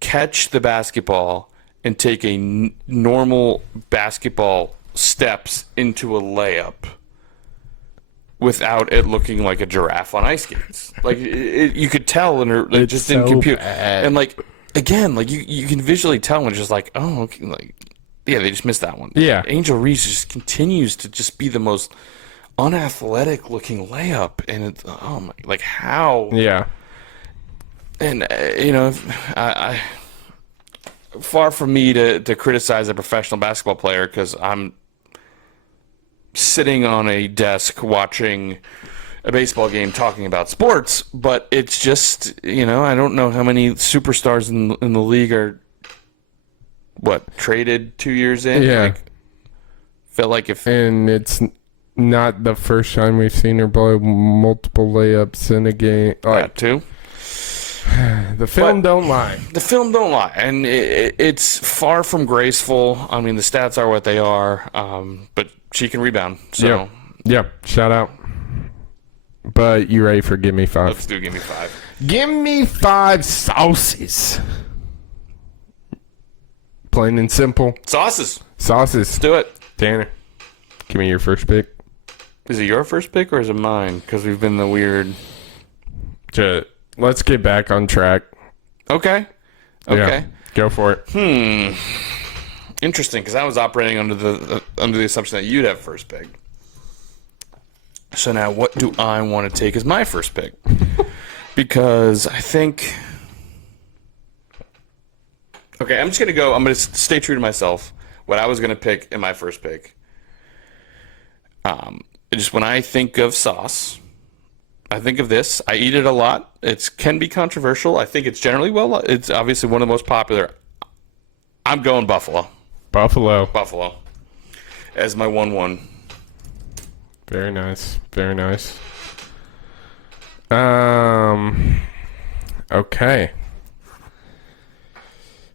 catch the basketball and take a normal basketball steps into a layup without it looking like a giraffe on ice skates. Like, you could tell, and it just didn't compute. Bad. And, like, again, like, you can visually tell when it's just like, oh, okay, like, yeah, they just missed that one. Yeah. Angel Reese just continues to just be the most unathletic looking layup, and it's, oh my, like, how? Yeah. And, you know, I far from me to criticize a professional basketball player, because I'm sitting on a desk watching a baseball game talking about sports, but it's just, you know, I don't know how many superstars in the league are, traded 2 years in? Yeah. Like, felt like if... And it's not the first time we've seen her blow multiple layups in a game. That too. The film don't lie. The film don't lie, and it's far from graceful. I mean, the stats are what they are, but she can rebound. So Yep. Shout out. But you ready for Give Me Five? let's do Give Me Five. Give me 5 sauces. Plain and simple. Sauces. Sauces. Do it. Tanner, give me your first pick. Is it your first pick or is it mine? Because we've been the weird... Let's get back on track. Okay. Yeah, go for it. Interesting, because I was operating under the assumption that you'd have first pick. So now, what do I want to take as my first pick? Because I think... Okay, I'm going to stay true to myself. What I was going to pick in my first pick. Just when I think of sauce, I think of this. I eat it a lot. It can be controversial. I think it's generally it's obviously one of the most popular. I'm going Buffalo. Buffalo. As my 1-1. Very nice. Very nice. Okay.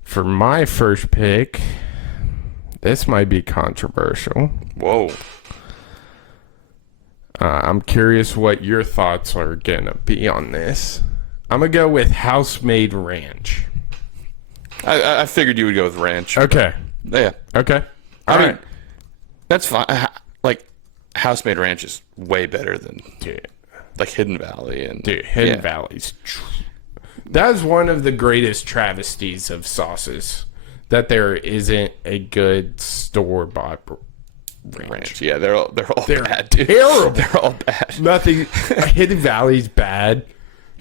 For my first pick, this might be controversial. Whoa. I'm curious what your thoughts are going to be on this. I'm going to go with house-made ranch. I figured you would go with ranch. Okay. Yeah. Okay. I mean, that's fine. Like, house-made ranch is way better than like Hidden Valley. Hidden Valley's... That is one of the greatest travesties of sauces, that there isn't a good store-bought ranch. Yeah, they're all bad, dude. Terrible. They're all bad. Nothing. Hidden Valley's bad,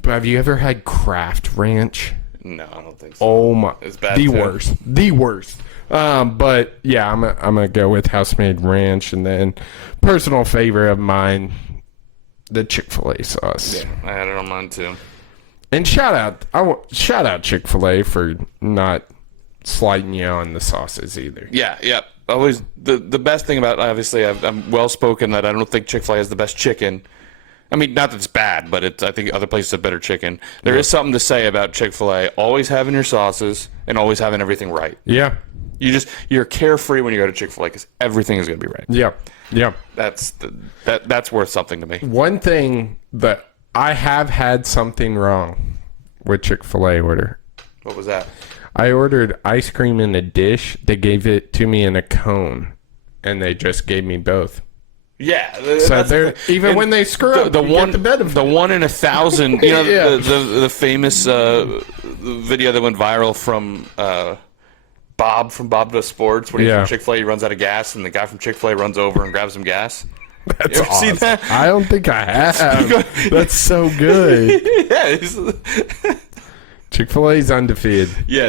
but have you ever had Kraft Ranch? No, I don't think so. Oh my! It's bad. The too. worst. The worst. But yeah, I'm gonna go with house-made ranch, and then personal favorite of mine, the Chick-fil-A sauce. Yeah, I had it on mine too. And shout out Chick-fil-A for not sliding you on the sauces either. Yeah. Always the best thing about, obviously, I'm well spoken that I don't think Chick-fil-A has the best chicken. I mean, not that it's bad, but I think other places have better chicken. There is something to say about Chick-fil-A always having your sauces and always having everything right. Yeah. You're carefree when you go to Chick-fil-A because everything is going to be right. Yeah. That's worth something to me. One thing that I have had something wrong with Chick-fil-A order. What was that? I ordered ice cream in a dish. They gave it to me in a cone, and they just gave me both. Yeah, so they're even when they screw up, the one in 1,000. You know, the famous video that went viral from Bob from Bob Does Sports, when he's from Chick-fil-A, he runs out of gas, and the guy from Chick-fil-A runs over and grabs some gas. That's awesome. See that? I don't think I have. That's so good. Yeah. Chick-fil-A's undefeated. Yeah,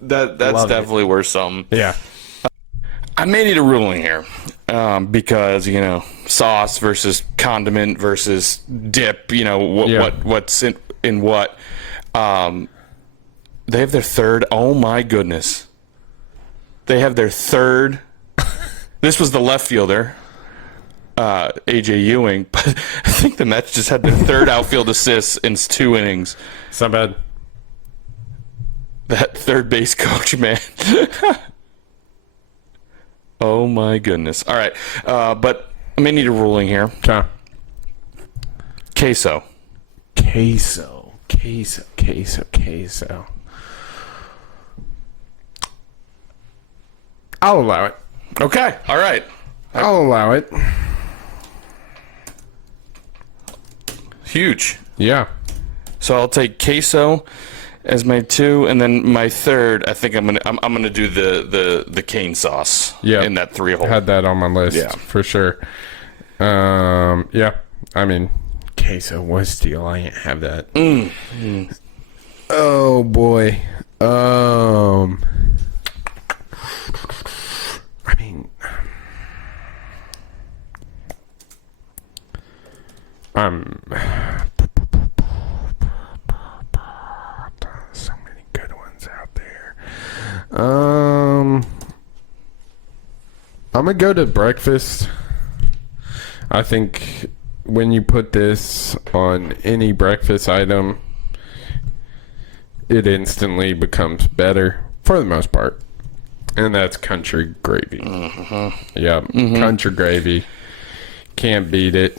that's definitely worth something. Yeah. I may need a ruling here because, sauce versus condiment versus dip, what's in what. They have their third. Oh my goodness. They have their third. This was the left fielder, AJ Ewing, but I think the Mets just had their third outfield assist in 2 innings. It's not bad. That third base coach, man. Oh my goodness. All right, but I may need a ruling here. Okay. Queso. Queso. I'll allow it. Okay. All right. I'll allow it. Huge. Yeah. So I'll take queso as my 2, and then my third. I think I'm gonna do the cane sauce. Yeah. In that 3 hole. Had that on my list. Yeah. For sure. Yeah. I mean, queso was steel. I ain't have that. Oh boy. I mean, so many good ones out there. I'm gonna go to breakfast. I think when you put this on any breakfast item, it instantly becomes better for the most part. And that's country gravy. Yeah, country gravy. Can't beat it.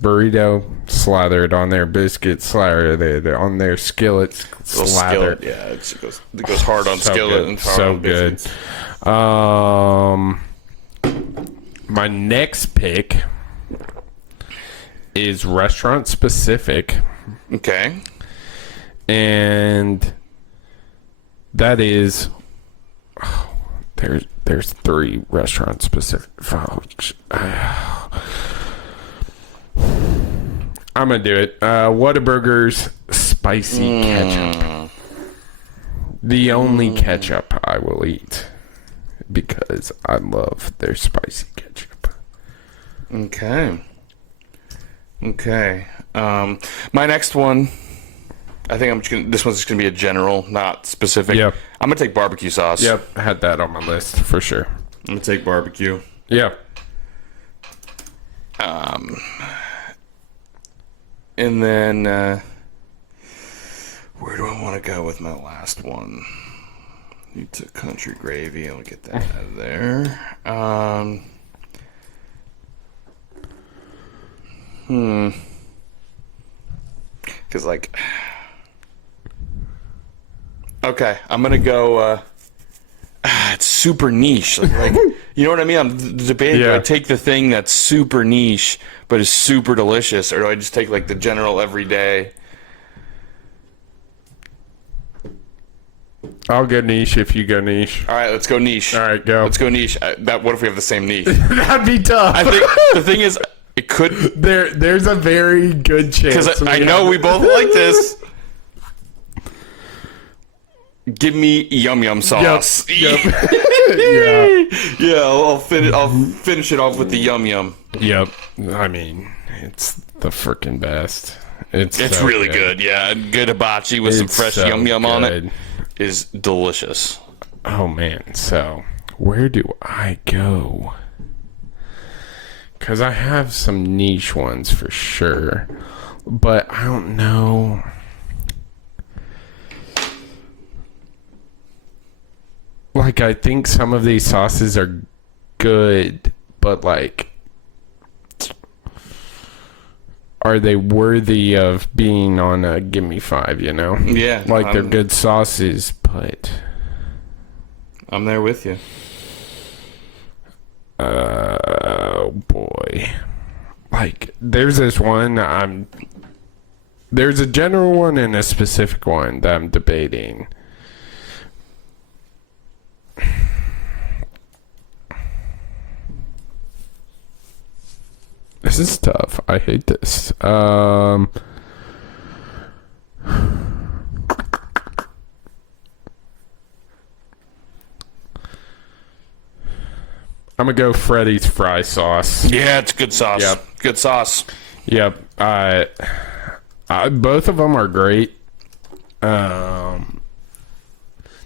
Burrito slathered on their biscuits, slathered on their skillets, slathered. Skillet, yeah, it goes hard on So skillet good. and hard So on good. biscuits. My next pick is restaurant specific, Okay. and that is there's 3 restaurant specific. I'm gonna do it. Whataburger's spicy ketchup. The only ketchup I will eat because I love their spicy ketchup. Okay. My next one, I think this one's just gonna be a general, not specific. Yep. I'm gonna take barbecue sauce. Yep, I had that on my list for sure. I'm gonna take barbecue. Yeah. And then where do I want to go with my last one? You took country gravy. I'll get that out of there. Because okay, I'm gonna go. It's super niche. Like you know what I mean? I'm debating. Do Yeah. I take the thing that's super niche but is super delicious, or do I just take like the general everyday? I'll go niche if you go niche. All right, let's go niche. All right, go. Let's go niche. What if we have the same niche? That'd be tough. I think the thing is, it could There's a very good chance. because I know we both like this. Give me yum sauce. Yep. Yeah, I'll finish it off with the yum. Yep. I mean, it's the freaking best. It's so really good. Yeah, good hibachi with some It's fresh so yum on it good. is delicious. Oh man. So where do I go? Because I have some niche ones for sure, but I don't know. Like, I think some of these sauces are good, but like, are they worthy of being on a give me 5, you know? Yeah, Like, they're good sauces, but I'm there with you. oh boy. Like, there's this one there's a general one and a specific one that I'm debating. This is tough. I hate this. I'm gonna go Freddy's fry sauce. Yeah, it's good sauce. Yep. Good sauce. Yep. Both of them are great.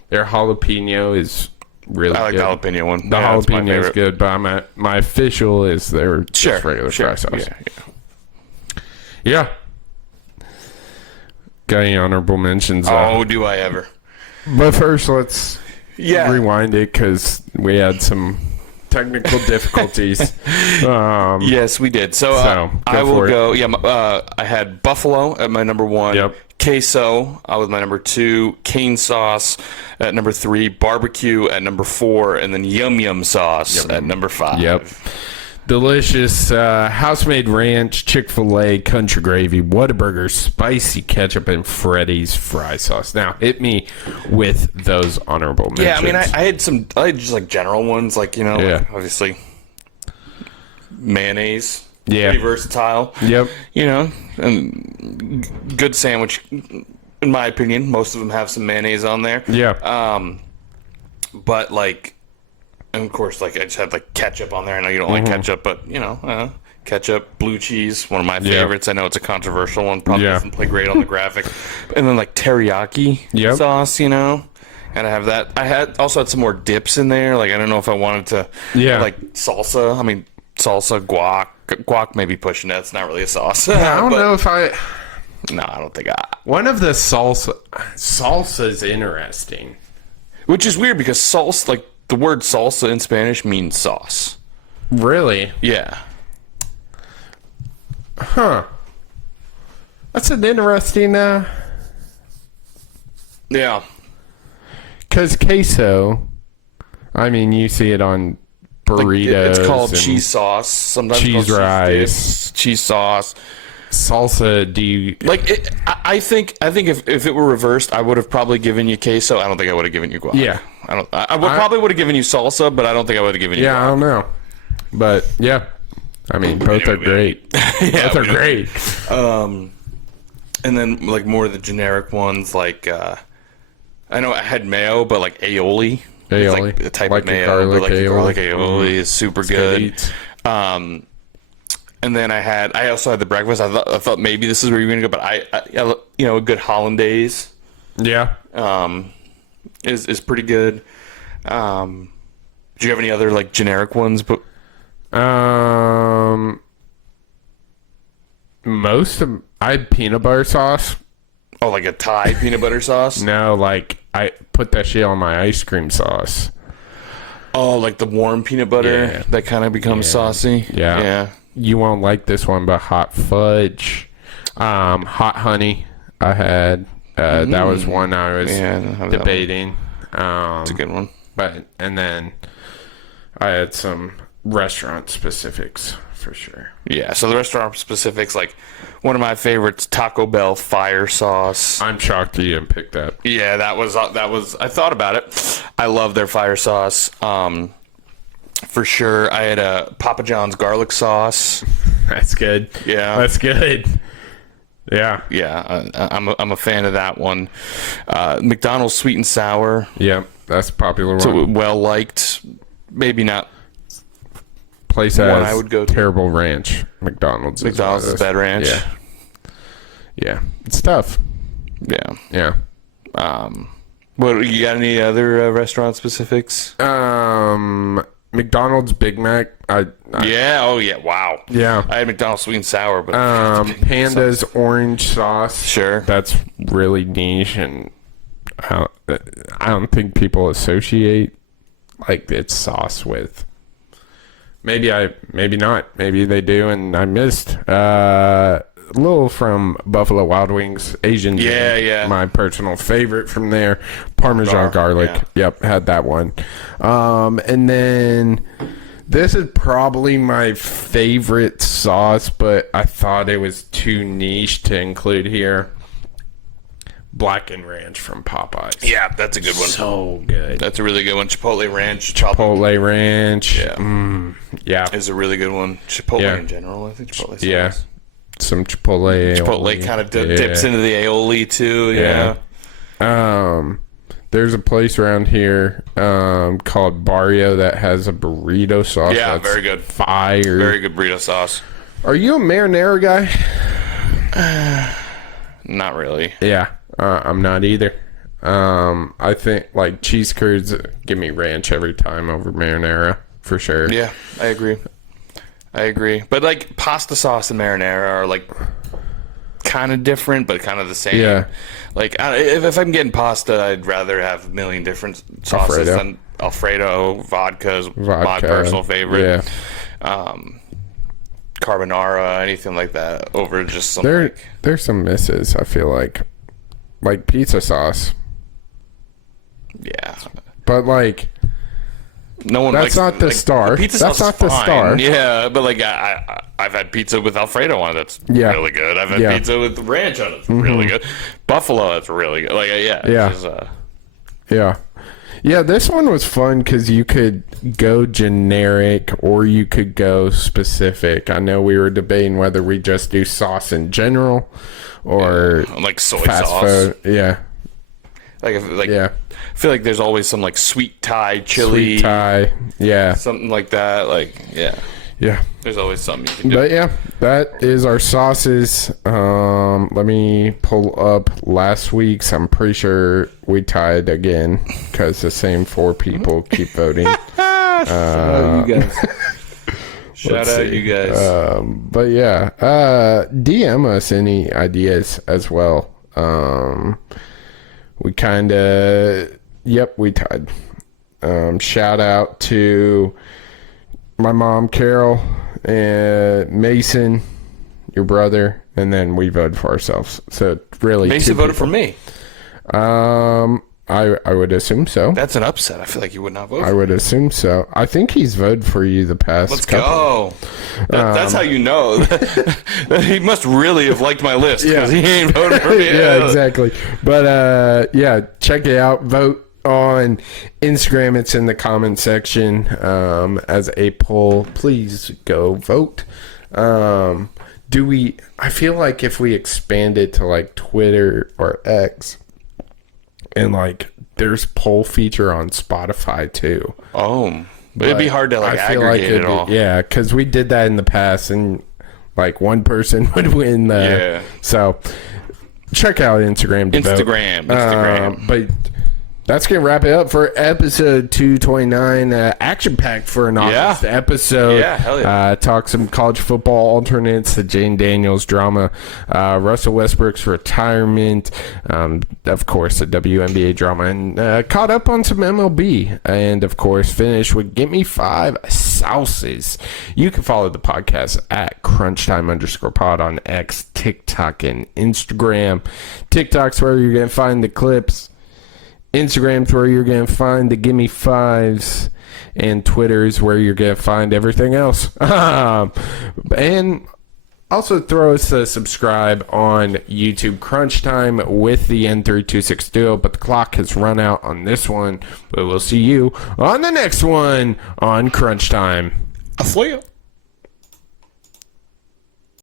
Their jalapeno is really I like good. the jalapeno one. The that's my jalapeno is favorite. good, but my official is their just regular fry sauce. Yeah. Got any honorable mentions? Oh, do I ever? But first, let's Yeah. rewind it because we had some technical difficulties. Yes, we did. So, go I will for it. go. Yeah, I had buffalo at my number 1. Yep. Queso with my number 2. Cane sauce at number 3. Barbecue at number 4, and then yum sauce at number 5. Yep. Delicious house-made ranch, Chick-fil-A, country gravy, Whataburger, spicy ketchup, and Freddy's fry sauce. Now, hit me with those honorable mentions. Yeah, I mean, I had just like general ones, like, like, obviously mayonnaise. Yeah. Pretty versatile. Yep. And good sandwich, in my opinion. Most of them have some mayonnaise on there. Yeah. But, like, and of course, like, I just had, like, ketchup on there. I know you don't like ketchup, but, ketchup, blue cheese, one of my favorites. I know it's a controversial one. Probably doesn't play great on the graphic. And then, like, teriyaki sauce, And I have that. I also had some more dips in there. Like, I don't know if I wanted to, like, salsa. I mean, salsa, guac. Guac may be pushing it. It's not really a sauce. I don't know if No, I don't think one of the salsa is interesting. Which is weird because salsa, like, the word salsa in Spanish means sauce. Really? Yeah. Huh. That's an interesting, Yeah. because queso, I mean, you see it on burritos. It's called and cheese sauce. Sometimes cheese it's called rice. dips, cheese sauce. Salsa, do you... Like, I think if it were reversed, I would have probably given you queso. I don't think I would have given you guac. Yeah. I probably would have given you salsa, but I don't think I would have given you Yeah, guac. I don't know. But, yeah. I mean, both are great. Both are great. And then, like, more of the generic ones, like, I know I had mayo, but, like, aioli. It's Aioli. like a type Like of a mayo, garlic but, like, aioli. garlic aioli is super good. Good. And then I also had the breakfast. I thought maybe this is where you're gonna go, but I a good hollandaise Yeah. is pretty good. Do you have any other, like, generic ones? But Most of... I had peanut butter sauce. like a Thai peanut butter sauce? No, like, I put that shit on my ice cream sauce. Oh, like the warm peanut butter that kind of becomes saucy? Yeah. You won't like this one, but hot fudge. Hot honey I had. That was one I was debating. It's a good one. And then I had some restaurant specifics for sure. Yeah, so the restaurant specifics, like, one of my favorites, Taco Bell fire sauce. I'm shocked you didn't pick that. Yeah, that was I thought about it. I love their fire sauce. For sure. I had a Papa John's garlic sauce. That's good. Yeah. That's good. Yeah. Yeah, I'm a fan of that one. McDonald's sweet and sour. Yeah, that's a popular one. So well liked. Maybe not. Place has one I would go to. terrible ranch. McDonald's is bad ranch. Yeah. It's tough. Yeah. Yeah. What, you got any other restaurant specifics? McDonald's Big Mac. Yeah. Oh yeah. Wow. Yeah. I had McDonald's sweet and sour, but Panda's orange sauce. Sure. That's really niche, and I don't think people associate like its sauce with. Maybe not. Maybe they do, and I missed. A little from Buffalo Wild Wings, Asian. Yeah. My personal favorite from there, Parmesan garlic. Yeah. Yep, had that one. And then this is probably my favorite sauce, but I thought it was too niche to include here. Blackened ranch from Popeyes. Yeah, that's a good one. So good. That's a really good one. Chipotle ranch. Chipotle ranch. Yeah. Yeah. Is a really good one. Chipotle in general, I think Chipotle. Yeah. Some Chipotle. Chipotle kind of dips into the aioli too. Yeah. There's a place around here called Barrio that has a burrito sauce. Yeah, that's very good. Fire. Very good burrito sauce. Are you a marinara guy? Not really. Yeah. I'm not either. I think like cheese curds, give me ranch every time over marinara for sure. Yeah, I agree. But like pasta sauce and marinara are like kind of different, but kind of the same. Yeah. Like if I'm getting pasta, I'd rather have a million different sauces than Alfredo. Vodka, my personal favorite. Yeah. Carbonara, anything like that, over just some. There's some misses. I feel like pizza sauce. Yeah. But like. No one. That's not the star. That's not the star. Yeah, but like I've had pizza with Alfredo on it. That's really good. I've had pizza with ranch on it. It's really good. Buffalo. That's really good. Like yeah. This one was fun because you could go generic or you could go specific. I know we were debating whether we just do sauce in general or like soy fast sauce. Food. Yeah. I feel like there's always some like sweet Thai chili. Sweet Thai, yeah. Something like that. Like, yeah. Yeah. There's always something you can do. But yeah, that is our sauces. Let me pull up last week's. I'm pretty sure we tied again because the same 4 people keep voting. Shout out you guys. Shout out you guys. But yeah, DM us any ideas as well. We kind of, we tied. Shout out to my mom, Carol, and Mason, your brother, and then we voted for ourselves. So really, Mason voted for me. I would assume so. That's an upset. I feel like you would not vote. I would assume so. I think he's voted for you the past. Let's go. That's how you know. He must really have liked my list because he ain't voted for me. Yeah, exactly. But check it out. Vote on Instagram. It's in the comment section as a poll. Please go vote. I feel like if we expand it to like Twitter or X, and like there's poll feature on Spotify too. Oh, but it'd be hard to like aggregate it all. Yeah, because we did that in the past, and like one person would win the. Yeah. So check out Instagram. Instagram. But that's going to wrap it up for episode 229. Action packed for an August episode. Yeah, hell yeah. Talk some college football alternates, the Jayden Daniels drama, Russell Westbrook's retirement, of course, the WNBA drama, and caught up on some MLB. And, of course, finish with Get Me 5 Sauces. You can follow the podcast at crunchtime_pod on X, TikTok, and Instagram. TikTok's where you're going to find the clips. Instagram's where you're going to find the Gimme Fives, and Twitter's where you're going to find everything else. And also throw us a subscribe on YouTube, Crunch Time with the N3262 duo, but the clock has run out on this one. But we'll see you on the next one on Crunch Time. I'll